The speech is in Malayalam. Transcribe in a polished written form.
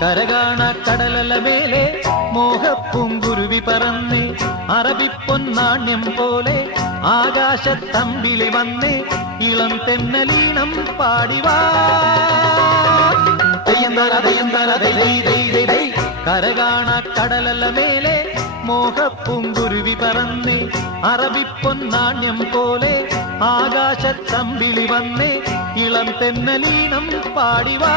കരകാണ കടലല മേലെ മോഹപ്പൂങ്കുരുവി പറന്ന് അറബിപ്പൊന്നാണ്യം പോലെ ആകാശത്തമ്പിളി വന്ന് ഇളം തെന്നലീണം പാടിവാ. കരകാണ കടലല മേലെ മോഹപ്പൂങ്കുരുവി പറന്ന് അറബിപ്പൊന്നാണ്യം പോലെ ആകാശത്തമ്പിളി വന്ന് ഇളം തെന്നലീണം പാടിവാ.